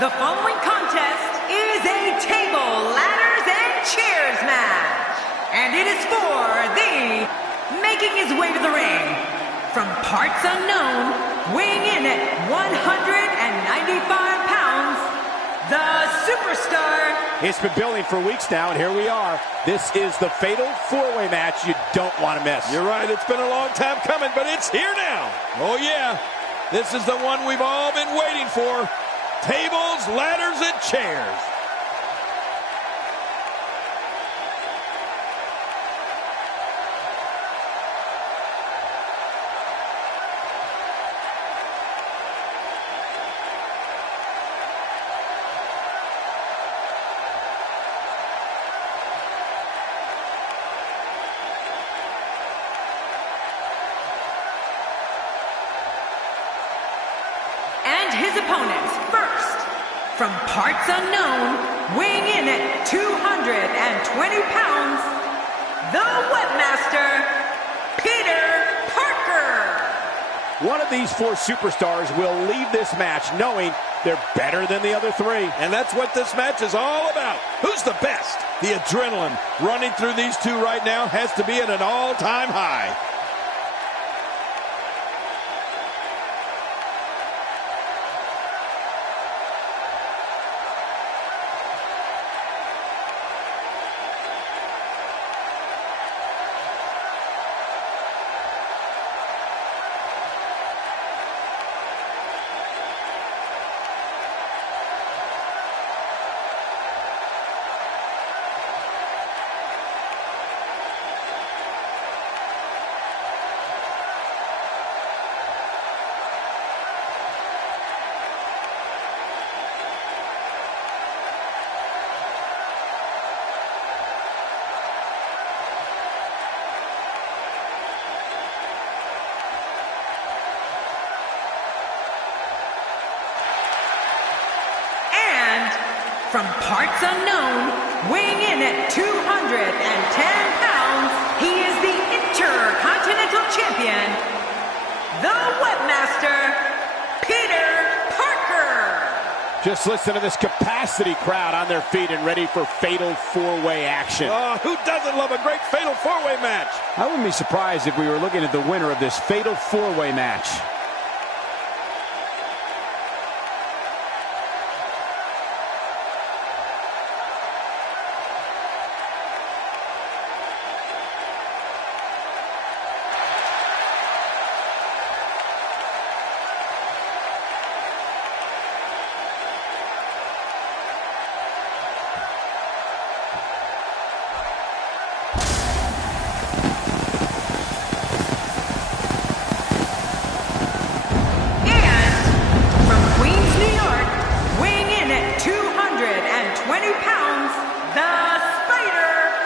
The following contest is a table, ladders, and chairs match. And it is for the making his way to the ring. From parts unknown, weighing in at 195 pounds, the superstar. It's been building for weeks now, and here we are. This is the fatal four-way match you don't want to miss. You're right, it's been a long time coming, but it's here now. Oh yeah, this is the one we've all been waiting for. Tables, ladders, and chairs. And his opponents, first, from parts unknown, weighing in at 220 pounds, the Webmaster, Peter Parker. One of these four superstars will leave this match knowing they're better than the other three. And that's what this match is all about. Who's the best? The adrenaline running through these two right now has to be at an all-time high. From parts unknown, weighing in at 210 pounds, he is the Intercontinental Champion, the Webmaster, Peter Parker. Just listen to this capacity crowd on their feet and ready for fatal four-way action. Oh, who doesn't love a great fatal four-way match? I wouldn't be surprised if we were looking at the winner of this fatal four-way match.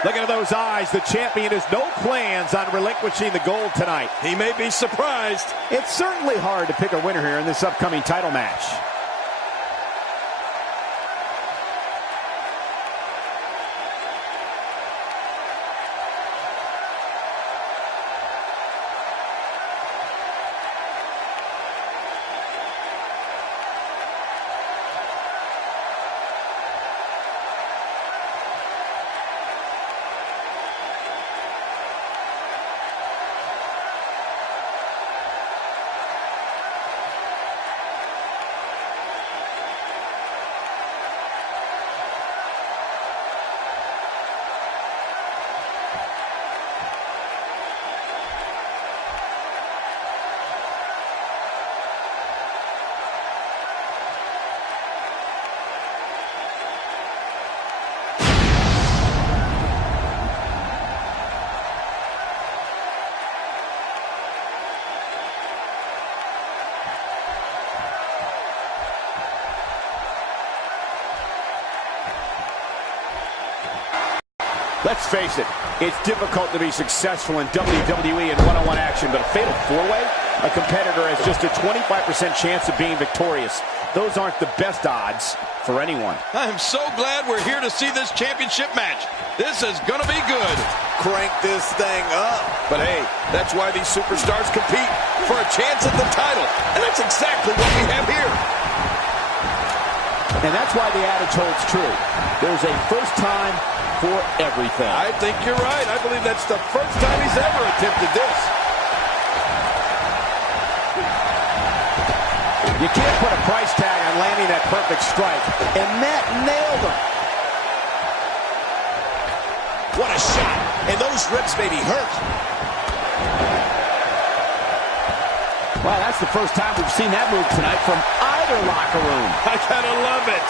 Look at those eyes. The champion has no plans on relinquishing the gold tonight. He may be surprised. It's certainly hard to pick a winner here in this upcoming title match. Let's face it, it's difficult to be successful in WWE in one-on-one action, but a fatal four-way? A competitor has just a 25% chance of being victorious. Those aren't the best odds for anyone. I'm so glad we're here to see this championship match. This is gonna be good. Crank this thing up. But hey, that's why these superstars compete, for a chance at the title. And that's exactly what we have here. And that's why the adage holds true. There's a first time for everything. I think you're right. I believe that's the first time he's ever attempted this. You can't put a price tag on landing that perfect strike. And that nailed him. What a shot. And those ribs may be hurt. Wow, that's the first time we've seen that move tonight from either locker room. I gotta love it.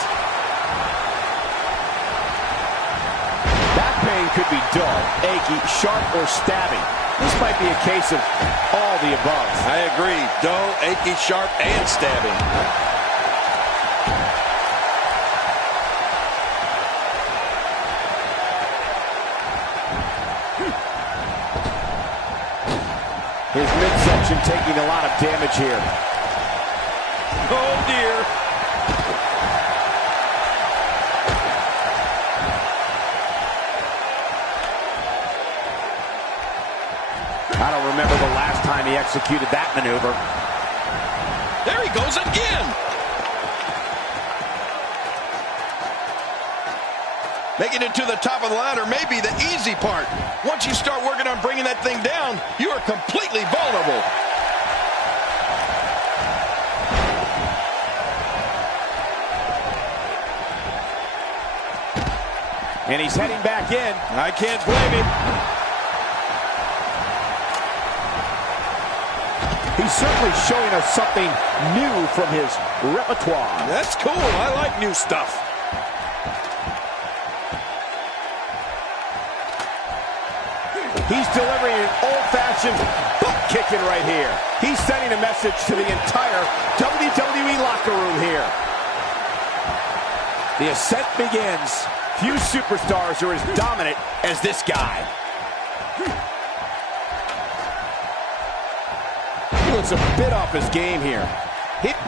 Back pain could be dull, achy, sharp, or stabbing. This might be a case of all the above. I agree. Dull, achy, sharp, and stabbing. His midsection taking a lot of damage here. Oh, dear. I don't remember the last time he executed that maneuver. There he goes again. Making it to the top of the ladder may be the easy part. Once you start working on bringing that thing down, you are completely vulnerable. And he's heading back in. I can't blame him. He's certainly showing us something new from his repertoire. That's cool. I like new stuff. He's delivering an old-fashioned butt kicking right here. He's sending a message to the entire WWE locker room here. The ascent begins. Few superstars are as dominant as this guy. He looks a bit off his game here.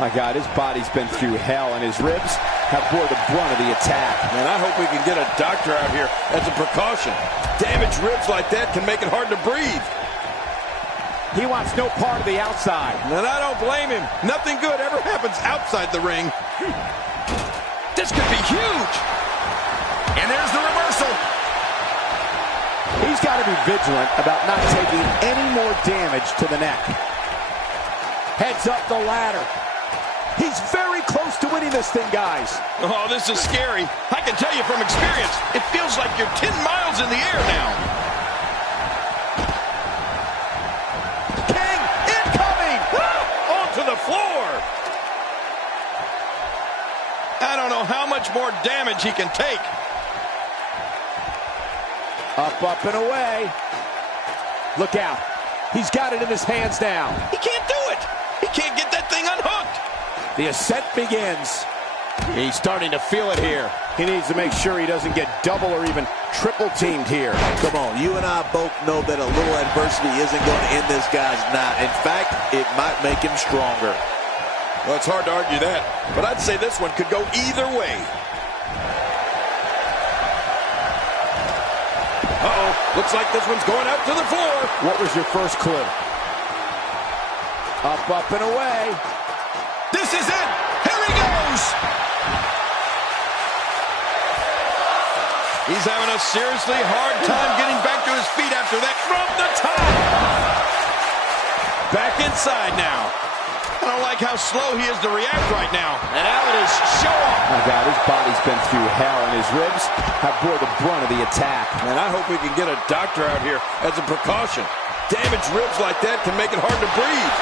My God, his body's been through hell, and his ribs have bore the brunt of the attack. Man, I hope we can get a doctor out here as a precaution. Damaged ribs like that can make it hard to breathe. He wants no part of the outside. And I don't blame him. Nothing good ever happens outside the ring. This could be huge. And there's the reversal. He's got to be vigilant about not taking any more damage to the neck. Heads up the ladder. He's very close to winning this thing, guys. Oh, this is scary. I can tell you from experience, it feels like you're 10 miles in the air now. King incoming! Onto the floor. I don't know how much more damage he can take. Up, up, and away. Look out. He's got it in his hands now. He can't do it. He can't get that thing unhooked. The ascent begins. He's starting to feel it here. He needs to make sure he doesn't get double or even triple teamed here. Come on, you and I both know that a little adversity isn't going to end this guy's night. In fact, it might make him stronger. Well, it's hard to argue that, but I'd say this one could go either way. Uh-oh, looks like this one's going out to the floor. What was your first clue? Up, up, and away. This is it. Here he goes. He's having a seriously hard time getting back to his feet after that. From the top. Back inside now. I don't like how slow he is to react right now. And now it is show off. My God, his body's been through hell, and his ribs have bore the brunt of the attack. And I hope we can get a doctor out here as a precaution. Damaged ribs like that can make it hard to breathe.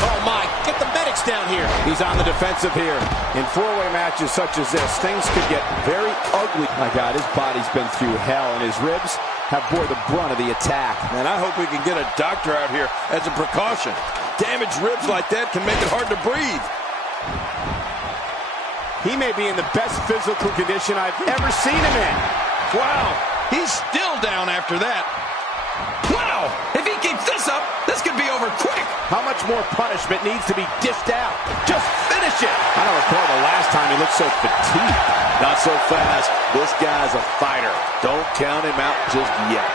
Oh, my. Get the medics down here. He's on the defensive here. In four-way matches such as this, things could get very ugly. My God, his body's been through hell, and his ribs have bore the brunt of the attack. And I hope we can get a doctor out here as a precaution. Damaged ribs like that can make it hard to breathe. He may be in the best physical condition I've ever seen him in. Wow, he's still down after that. Wow, if he keeps this up, this could be over quick. How much more punishment needs to be dished out? Just finish it. I don't recall the last time he looked so fatigued. Not so fast. This guy's a fighter. Don't count him out just yet.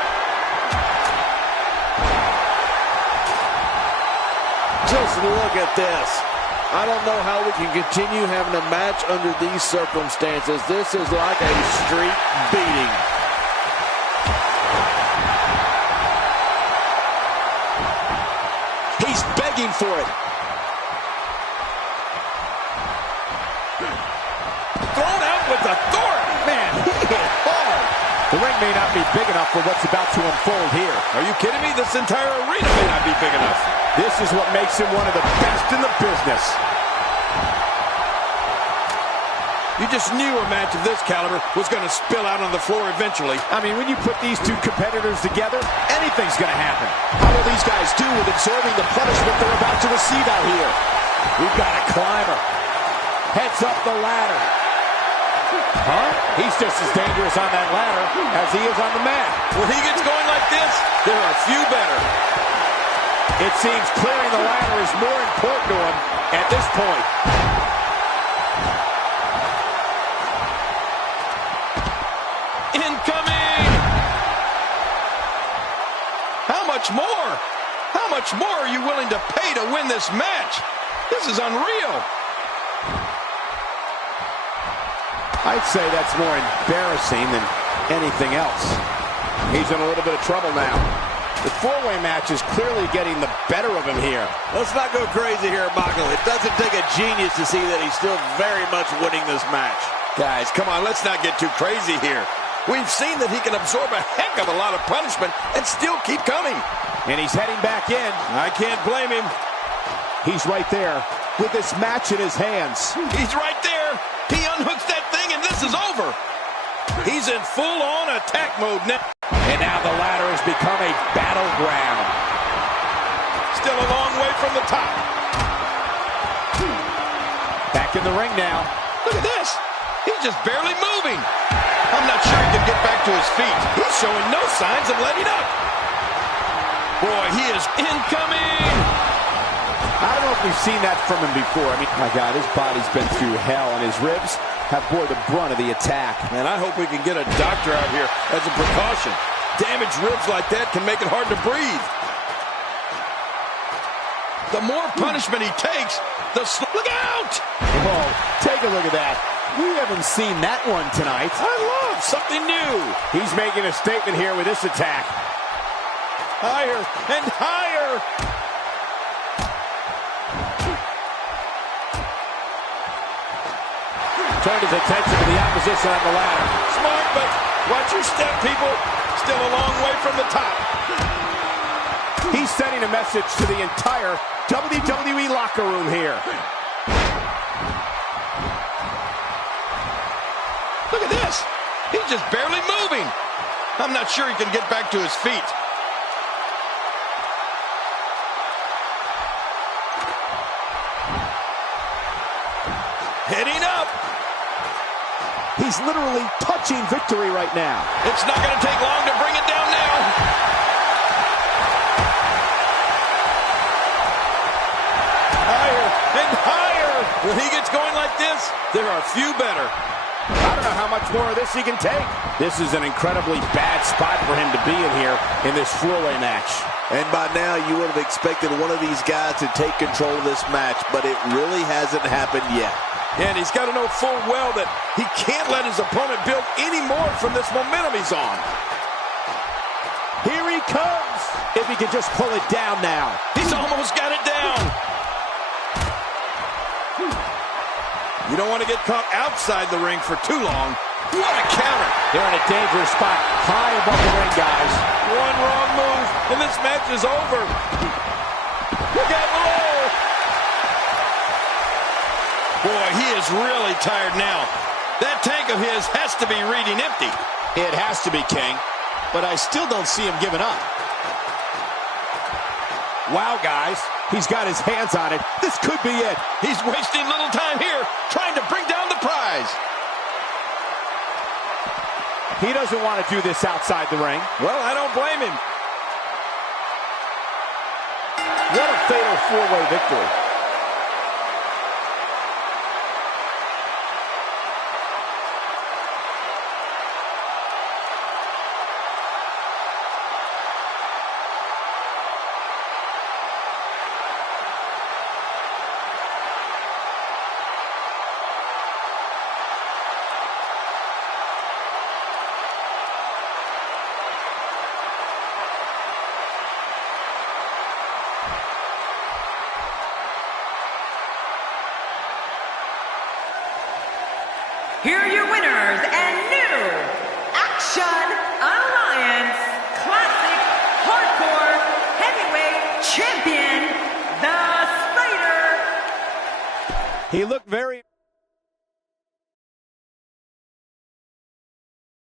Just look at this. I don't know how we can continue having a match under these circumstances. This is like a street beating. He's begging for it. Thrown out with authority. Man, he hit hard. The ring may not be big enough for what's about to unfold here. Are you kidding me? This entire arena may not be big enough. This is what makes him one of the best in the business. You just knew a match of this caliber was going to spill out on the floor eventually. I mean, when you put these two competitors together, anything's going to happen. How will these guys do with absorbing the punishment they're about to receive out here? We've got a climber. Heads up the ladder. Huh? He's just as dangerous on that ladder as he is on the mat. When he gets going like this, there are few better. It seems clearing the ladder is more important to him at this point. Incoming! How much more? How much more are you willing to pay to win this match? This is unreal. I'd say that's more embarrassing than anything else. He's in a little bit of trouble now. The four-way match is clearly getting the better of him here. Let's not go crazy here, Michael. It doesn't take a genius to see that he's still very much winning this match. Guys, come on, let's not get too crazy here. We've seen that he can absorb a heck of a lot of punishment and still keep coming. And he's heading back in. I can't blame him. He's right there with this match in his hands. He's right there. He unhooks that thing and this is over. He's in full-on attack mode now. And now the ladder has become a battleground. Still a long way from the top. Back in the ring now. Look at this. He's just barely moving. I'm not sure he can get back to his feet. He's showing no signs of letting up. Boy, he is incoming. I don't know if we've seen that from him before. I mean, my God, his body's been through hell, and his ribs have bore the brunt of the attack. Man, I hope we can get a doctor out here as a precaution. Damaged ribs like that can make it hard to breathe. The more punishment he takes, look out! Whoa, take a look at that. We haven't seen that one tonight. I love something new. He's making a statement here with this attack. Higher and higher. Turned his attention to the opposition on the ladder. Smart, but watch your step, people. Still a long way from the top. He's sending a message to the entire WWE locker room here. Look at this. He's just barely moving. I'm not sure he can get back to his feet. Heading up. He's literally touching victory right now. It's not going to take long to bring it down now. Higher and higher. When he gets going like this, there are few better. I don't know how much more of this he can take. This is an incredibly bad spot for him to be in here in this four-way match. And by now, you would have expected one of these guys to take control of this match, but it really hasn't happened yet. And he's got to know full well that he can't let his opponent build any more from this momentum he's on. Here he comes. If he can just pull it down now. He's almost got it down. You don't want to get caught outside the ring for too long. What a counter. They're in a dangerous spot high above the ring, guys. One wrong move, and this match is over. Look out below. Boy, he is really tired now. That tank of his has to be reading empty. It has to be, King, but I still don't see him giving up. Wow, guys. He's got his hands on it. This could be it. He's wasting little time here trying to bring down the prize. He doesn't want to do this outside the ring. Well, I don't blame him. What a fatal four-way victory. here are your winners and new Action Alliance Classic Hardcore Heavyweight Champion, the Spider. He looked very...